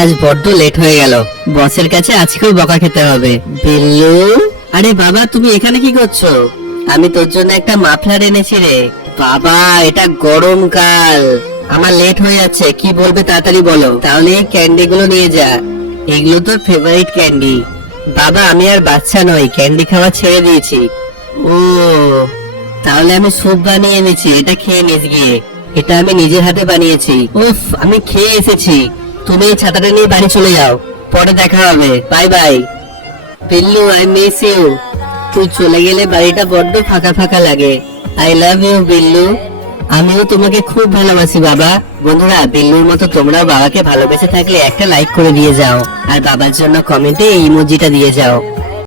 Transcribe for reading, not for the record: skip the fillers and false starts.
আজ বড্ড লেট হয়ে গেল, বসের কাছে আজকেও বকা খেতে হবে। বিল্লু, আরে বাবা তুমি এখানে কি করছো? আমি তোর জন্য একটা মাফলার এনেছি রে। বাবা এটা গরমকাল, আমার লেট হয়ে যাচ্ছে, কি বলবে তাড়াতাড়ি বলো। তাহলে এই ক্যান্ডি গুলো নিয়ে যা, এগুলো তোর ফেভারিট ক্যান্ডি। বাবা আমি আর বাচ্চা নই, ক্যান্ডি খাওয়া ছেড়ে দিয়েছি। ও তাহলে আমি স্যুপ বানিয়ে এনেছি, এটা খেয়ে নিস গিয়ে। এটা আমি নিজের হাতে বানিয়েছি। উফ আমি খেয়ে এসেছি, তুমি এই ছাতাটা নিয়ে বাড়ি চলে যাও, পরে দেখা হবে, bye bye. Billu I miss you, তুই চলে গেলে বাড়িটা বড্ড ফাঁকা ফাঁকা লাগে। I love you Billu. আমিও তোমাকে খুব ভালোবাসি বাবা। বন্ধুরা বিল্লুর মতো তোমরাও বাবাকে ভালোবেসে থাকলে একটা লাইক করে দিয়ে যাও, আর বাবার জন্য কমেন্টে এই ইমোজিটা দিয়ে যাও।